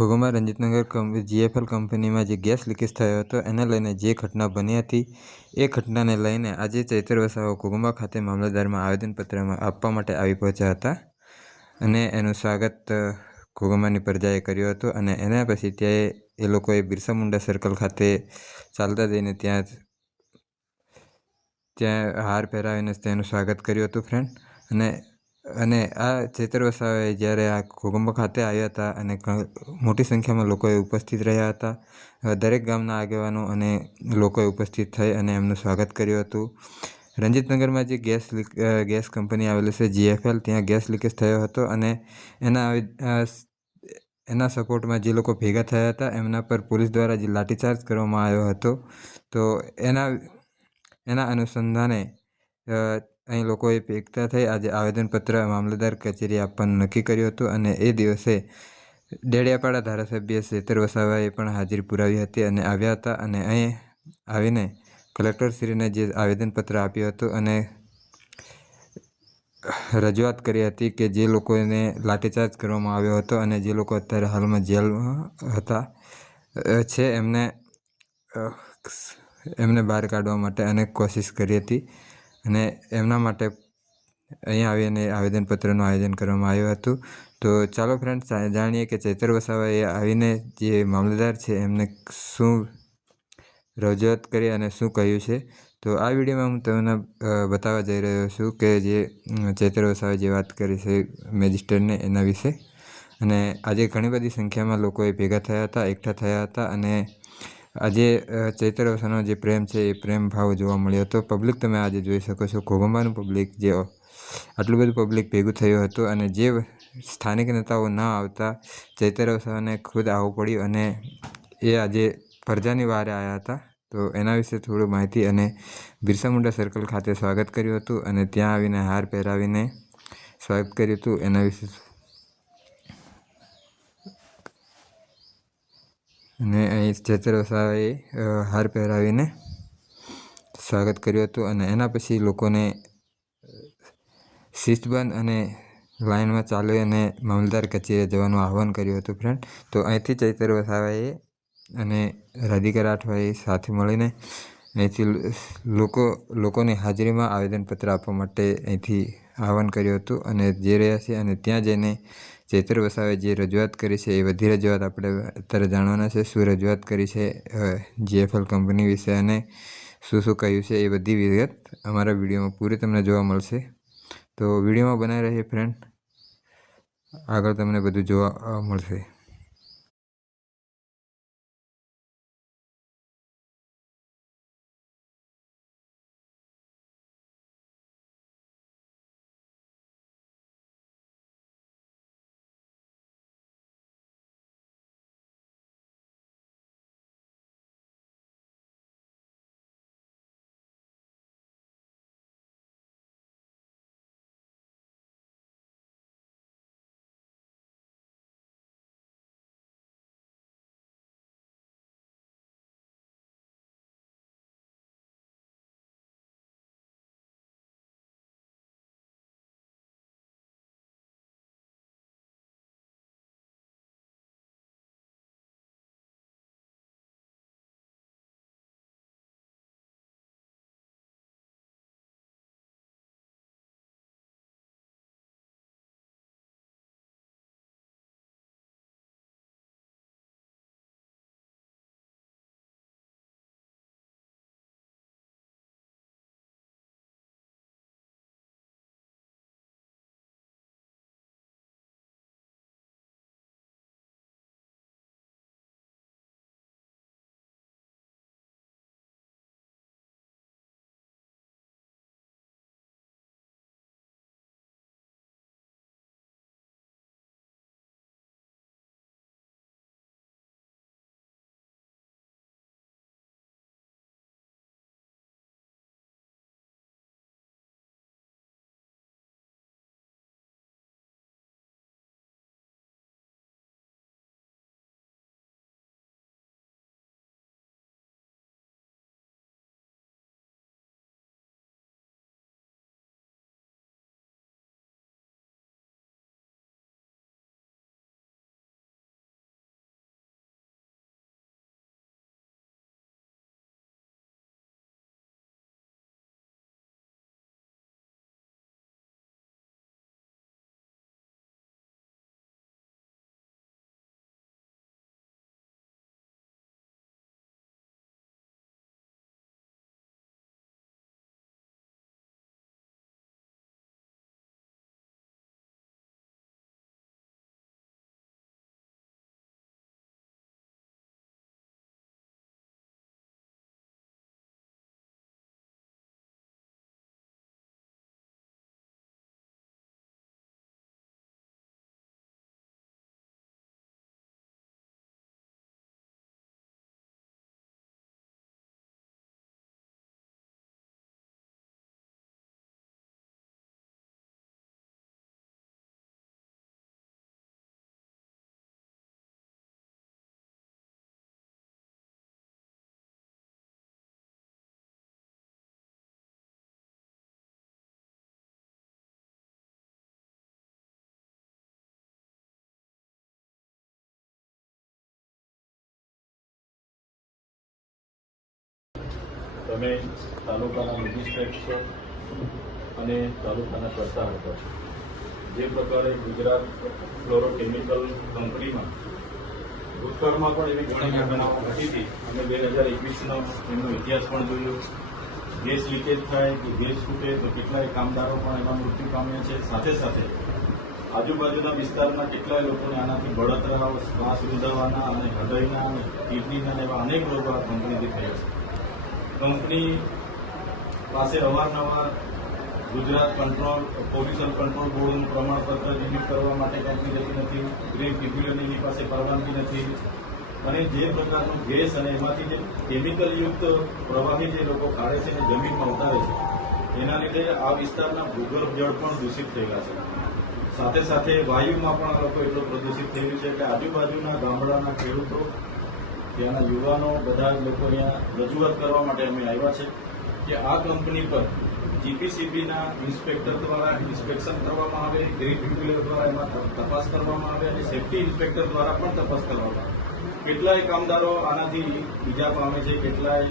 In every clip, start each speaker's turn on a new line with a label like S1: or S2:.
S1: ઘોઘામાં રંજીતનગર GFL કંપનીમાં જે gas leakage થયો હતો, એને લઈને જે ઘટના બની હતી, એ ઘટનાને લઈને આજે ચૈતર વસાવા ઘોઘામાં ખાતે મામલતદારમાં આવેદનપત્ર આપવા માટે આવી પહોંચ્યા હતા અને એનું સ્વાગત ઘોઘામાંની પ્રજાએ કર્યું હતું અને એના પછી ત્યાં એ લોકોએ બિરસા મુંડા સર્કલ ખાતે ચાલતા જઈને ત્યાં ત્યાં હાર પહેરાવીને તેનું સ્વાગત કર્યું હતું ફ્રેન્ડ અને અને આ ચેતર વસાવાએ જ્યારે આ ઘોગંબા ખાતે આવ્યા હતા અને મોટી સંખ્યામાં લોકોએ ઉપસ્થિત રહ્યા હતા દરેક ગામના આગેવાનો અને લોકોએ ઉપસ્થિત થઈ અને એમનું સ્વાગત કર્યું હતું. રંજીતનગરમાં જે ગેસ ગેસ કંપની આવેલી છે જીએફએલ, ત્યાં ગેસ લીકેજ થયો હતો અને એના એના સપોર્ટમાં જે લોકો ભેગા થયા હતા, એમના પર પોલીસ દ્વારા જે લાઠીચાર્જ કરવામાં આવ્યો હતો, તો એના એના અનુસંધાને અહીં લોકોએ એકતા થઈ આજે આવેદનપત્ર મામલતદાર કચેરી આપવાનું નક્કી કર્યું હતું અને એ દિવસે ડેડિયાપાડા ધારાસભ્ય શેતર વસાવાએ પણ હાજરી પુરાવી હતી અને આવ્યા હતા અને અહીં આવીને કલેક્ટરશ્રીને જે આવેદનપત્ર આપ્યું હતું અને રજૂઆત કરી હતી કે જે લોકોને લાઠીચાર્જ કરવામાં આવ્યો હતો અને જે લોકો અત્યારે હાલમાં જેલમાં હતા છે એમને એમને બહાર કાઢવા માટે અનેક કોશિશ કરી હતી. અને એમના માટે અહીંયા આવીને આવેદનપત્રનું આયોજન કરવામાં આવ્યું હતું. તો ચાલો ફ્રેન્ડ્સ જાણીએ કે ચૈતર વસાવાએ આવીને જે મામલતદાર છે, એમને શું રજૂઆત કરી અને શું કહ્યું છે? તો આ વિડીયોમાં હું તમને બતાવવા જઈ રહ્યો છું કે જે ચૈતર વસાવાએ જે વાત કરી છે મેજિસ્ટ્રેટને એના વિશે. અને આજે ઘણી બધી સંખ્યામાં લોકોએ ભેગા થયા હતા, એકઠા થયા હતા અને આજે ચૈત્ર વસાનો જે પ્રેમ છે, એ પ્રેમ ભાવ જોવા મળ્યો હતો. પબ્લિક તમે આજે જોઈ શકો છો. ઘોઘંબાનું પબ્લિક જે આટલું બધું પબ્લિક ભેગું થયું હતું અને જે સ્થાનિક નેતાઓ ન આવતા, ચૈતર વસાને ખુદ આવવું પડ્યું અને એ આજે ફરજાની વારે આવ્યા હતા. તો એના વિશે થોડું માહિતી અને બિરસા મુંડા સર્કલ ખાતે સ્વાગત કર્યું હતું અને ત્યાં આવીને હાર પહેરાવીને સ્વાગત કર્યું હતું એના વિશે અને અહીં જેતરો વસાવાએ હાર પહેરાવીને સ્વાગત કર્યું હતું અને એના પછી લોકોને શિસ્તબંધ અને લાઇનમાં ચાલી અને મામલદાર કચેરીએ જવાનું આહવાન કર્યું હતું ફ્રેન્ડ તો અહીંથી ચૈતર વસાવાએ અને રાધિકા રાઠવાએ સાથે મળીને અહીંથી લોકો, લોકોની હાજરીમાં આવેદનપત્ર આપવા માટે અહીંથી આહવાન કર્યું હતું અને જે રહ્યા છે અને ત્યાં જઈને ચૈતર વસાવે જે રજૂઆત કરી છે, એ બધી રજૂઆત આપણે અત્યારે જાણવાના છે. શું રજૂઆત કરી છે જીએફએલ કંપની વિશે અને શું શું કહ્યું છે, એ બધી વિગત અમારા વિડીયોમાં પૂરી તમને જોવા મળશે. તો વિડીયોમાં બનાવી રહીએ ફ્રેન્ડ આગળ તમને બધું જોવા મળશે.
S2: તમે તાલુકાના મેજિસ્ટ્રેટ છો અને તાલુકાના કરતા હતા જે પ્રકારે ગુજરાત ફ્લોરોકેમિકલ કંપનીમાં ભૂતકાળમાં પણ એવી ઘણી ઘટનાઓ ઘટી હતી. અને બે હજાર એકવીસનો એમનો ઇતિહાસ પણ જોયો. ગેસ લીકેજ થાય કે ગેસ છૂટે તો કેટલાય કામદારો પણ એમાં મૃત્યુ પામ્યા છે. સાથે સાથે આજુબાજુના વિસ્તારના કેટલાય લોકોને આનાથી બળતરાઓ શ્વાસ રૂંધાવાના અને હૃદયના અને કિડનીના એવા અનેક રોગો આ કંપનીથી થયા છે. કંપની પાસે અવારનવાર ગુજરાત કંટ્રોલ પોલ્યુશન કંટ્રોલ બોર્ડનું પ્રમાણપત્ર રિન્યુ કરવા માટે કંપની જતી નથી, ગ્રીન ટ્રિબ્યુનલ પાસે પરવાનગી નથી. અને જે પ્રકારનો ગેસ અને એમાંથી જે કેમિકલયુક્ત પ્રવાહી જે લોકો કાઢે છે અને જમીનમાં ઉતારે છે, એના લીધે આ વિસ્તારના ભૂગર્ભ જળ પણ દૂષિત થયેલા છે. સાથે સાથે વાયુમાં પણ આ લોકો એટલું પ્રદૂષિત થયેલું છે કે આજુબાજુના ગામડાના ખેડૂતો ત્યાંના યુવાનો બધા જ લોકો અહીંયા રજૂઆત કરવા માટે અમે આવ્યા છે કે આ કંપની પર જીપીસીબીના ઇન્સ્પેક્ટર દ્વારા ઇન્સ્પેક્શન કરવામાં આવે, ગ્રીડ ટ્રિબ્યુનલ દ્વારા એમાં તપાસ કરવામાં આવે અને સેફટી ઇન્સ્પેક્ટર દ્વારા પણ તપાસ કરવામાં આવે. કેટલાય કામદારો આનાથી બીજા પામે છે, કેટલાય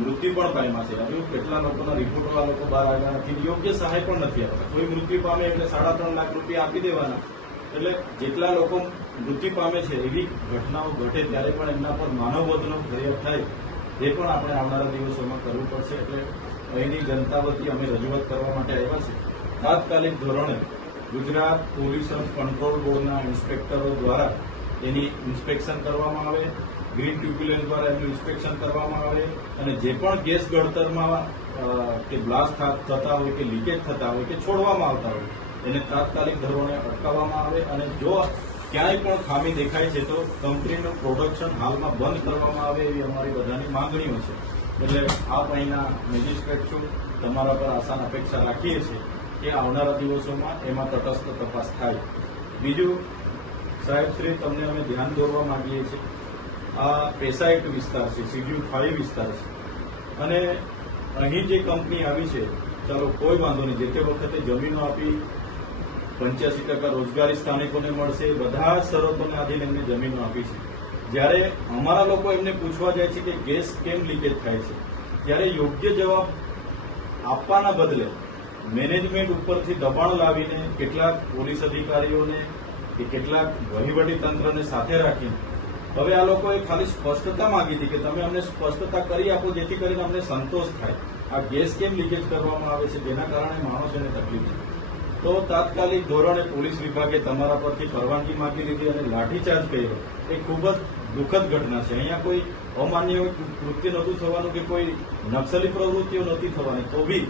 S2: મૃત્યુ પણ પામ્યા છે. હજુ કેટલા લોકોના રિપોર્ટો લોકો બહાર આવ્યા નથી, યોગ્ય સહાય પણ નથી આપતા. કોઈ મૃત્યુ પામે એટલે સાડા ત્રણ લાખ રૂપિયા આપી દેવાના. એટલે જેટલા લોકો મૃત્યુ પામે છે, એવી ઘટનાઓ ઘટે ત્યારે પણ એમના પર માનવવધનો ફરિયાદ થાય, એ પણ આપણે આવનારા દિવસોમાં કરવું પડશે. એટલે અહીંની જનતા વતી અમે રજૂઆત કરવા માટે આવ્યા છે. તાત્કાલિક ધોરણે ગુજરાત પોલ્યુશન કંટ્રોલ બોર્ડના ઇન્સ્પેક્ટરો દ્વારા એની ઇન્સ્પેક્શન કરવામાં આવે, ગ્રીન ટ્યુબ્યુલન્સ દ્વારા એનું ઇન્સ્પેક્શન કરવામાં આવે અને જે પણ ગેસ ગળતરમાં કે બ્લાસ્ટ થતા હોય કે લીકેજ થતા હોય કે છોડવામાં આવતા હોય એને તાત્કાલિક ધોરણે અટકાવવામાં આવે અને જો ક્યાંય પણ ખામી દેખાય છે તો કંપનીનું પ્રોડક્શન હાલમાં બંધ કરવામાં આવે એવી અમારી બધાની માંગણીઓ છે. એટલે આપ અહીંના મેજિસ્ટ્રેટ છું, તમારા પર આસાન અપેક્ષા રાખીએ છીએ કે આવનારા દિવસોમાં એમાં તટસ્થ તપાસ થાય. બીજું, સાહેબ શ્રી, તમને અમે ધ્યાન દોરવા માંગીએ છીએ. આ પેસાઇટ વિસ્તાર છે શિડ્યુલ ફાઈવ વિસ્તાર છે. અને અહીં જે કંપની આવી છે, ચાલો કોઈ વાંધો નહીં, જે તે વખતે જમીનો આપી પંચ્યાસી ટકા રોજગારી સ્થાનિકોને મળશે, બધા શરતોને આધીન એમને જમીનો આપી છે. જ્યારે અમારા લોકો એમને પૂછવા જાય છે કે ગેસ કેમ લીકેજ થાય છે, ત્યારે યોગ્ય જવાબ આપવાના બદલે મેનેજમેન્ટ ઉપરથી દબાણ લાવીને કેટલાક પોલીસ અધિકારીઓને કે કેટલાક વહીવટી તંત્રને સાથે રાખીને, હવે આ લોકોએ ખાલી સ્પષ્ટતા માંગી હતી કે તમે અમને સ્પષ્ટતા કરી આપો જેથી કરીને અમને સંતોષ થાય. આ ગેસ કેમ લીકેજ કરવામાં આવે છે, જેના કારણે માણસોને તકલીફ છે. તો તાત્કાલિક ધોરણે પોલીસ વિભાગે તમારા પરથી પરવાનગી માંગી લીધી અને લાઠીચાર્જ કર્યો. એ ખૂબ જ દુઃખદ ઘટના છે. અહીંયા કોઈ અમાન્ય કૃત્ય નહોતું થવાનું કે કોઈ નક્સલી પ્રવૃત્તિઓ નહોતી થવાની. તો બી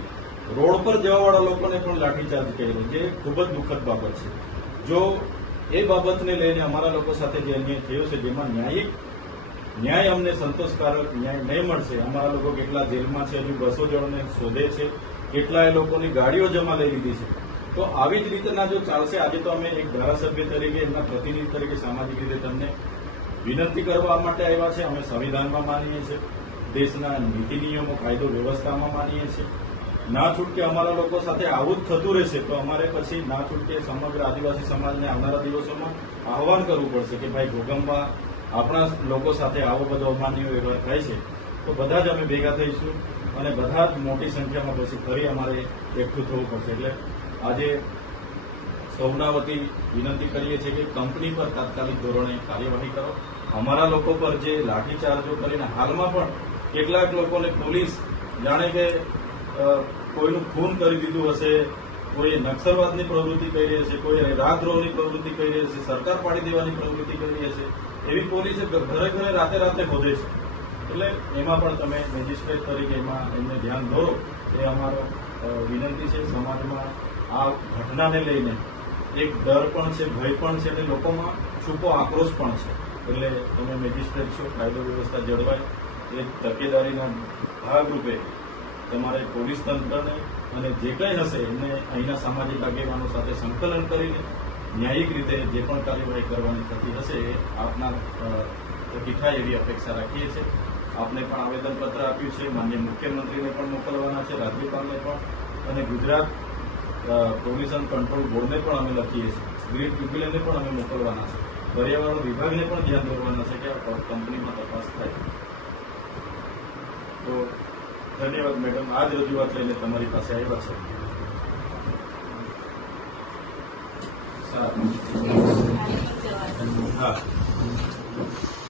S2: રોડ પર જવાવાળા લોકોને પણ લાઠીચાર્જ કર્યો. જે ખૂબ જ દુઃખદ બાબત છે. જો એ બાબતને લઈને અમારા લોકો સાથે જે અન્યાય થયો છે, જેમાં ન્યાયિક ન્યાય અમને સંતોષકારક ન્યાય નહીં મળશે. અમારા લોકો કેટલા જેલમાં છે, હજુ બસો જણને શોધે છે. કેટલાય લોકોની ગાડીઓ જમા લઈ લીધી છે. તો આવી જ રીતના જો ચાલશે, આજે તો અમે એક ધારાસભ્ય તરીકે, એમના પ્રતિનિધિ તરીકે સામાજિક રીતે તમને વિનંતી કરવા માટે આવ્યા છે. અમે સંવિધાનમાં માનીએ છીએ. દેશના નીતિ નિયમો, કાયદો, વ્યવસ્થામાં માનીએ છીએ. ના છૂટકે અમારા લોકો સાથે આવું જ થતું રહેશે, તો અમારે પછી ના છૂટકે સમગ્ર આદિવાસી સમાજને આવનારા દિવસોમાં આહવાન કરવું પડશે કે ભાઈ, ભૂકંપમાં આપણા લોકો સાથે આવો બધો અમાન્ય વ્યવહાર થાય છે. તો બધા જ અમે ભેગા થઈશું અને બધા જ મોટી સંખ્યામાં પછી ફરી અમારે એકઠું થવું પડશે. એટલે આજે સૌના વતી વિનંતી કરીએ છીએ કે કંપની પર તાત્કાલિક ધોરણે કાર્યવાહી કરો. અમારા લોકો પર જે લાઠીચાર્જો કરીને હાલમાં પણ કેટલાક લોકોને પોલીસ જાણે કે કોઈનું ખૂન કરી દીધું હશે કોઈ નક્સલવાદની પ્રવૃત્તિ કરી રહી છે કોઈ રાતદ્રોહની પ્રવૃત્તિ કરી રહી છે સરકાર પાડી દેવાની પ્રવૃત્તિ કરી હશે, એવી પોલીસે ઘરે ઘરે રાતે રાતે ખોદે છે. એટલે એમાં પણ તમે મેજિસ્ટ્રેટ તરીકે એમાં એમને ધ્યાન દોરો, એ અમારો વિનંતી છે સમાજમાં આ ઘટનાને લઈને એક ડર પણ છે, ભય પણ છે અને લોકોમાં છૂપો આક્રોશ પણ છે. એટલે તમે મેજિસ્ટ્રેટ છો, કાયદો વ્યવસ્થા જળવાય. એ તકેદારીના ભાગરૂપે તમારે પોલીસ તંત્રને અને જે કંઈ હશે એમને અહીંના સામાજિક આગેવાનો સાથે સંકલન કરીને ન્યાયિક રીતે જે પણ કાર્યવાહી કરવાની થતી હશે એ આપના થકી થાય એવી અપેક્ષા રાખીએ છીએ. આપને પણ આવેદનપત્ર આપ્યું છે, માન્ય મુખ્યમંત્રીને પણ મોકલવાના છે, રાજ્યપાલને પણ અને ગુજરાત પોલ્યુશન કંટ્રોલ બોર્ડને પણ અમે લખીએ છીએ. ગ્રીન ટ્રિબ્યુનલને પણ અમે મોકલવાના છે. પર્યાવરણ વિભાગને પણ ધ્યાન દોરવાના છે કે આ કંપનીમાં તપાસ થાય. તો ધન્યવાદ મેડમ. આ જ રજૂઆત લઈને તમારી પાસે આવ્યા છે. સારું. હા.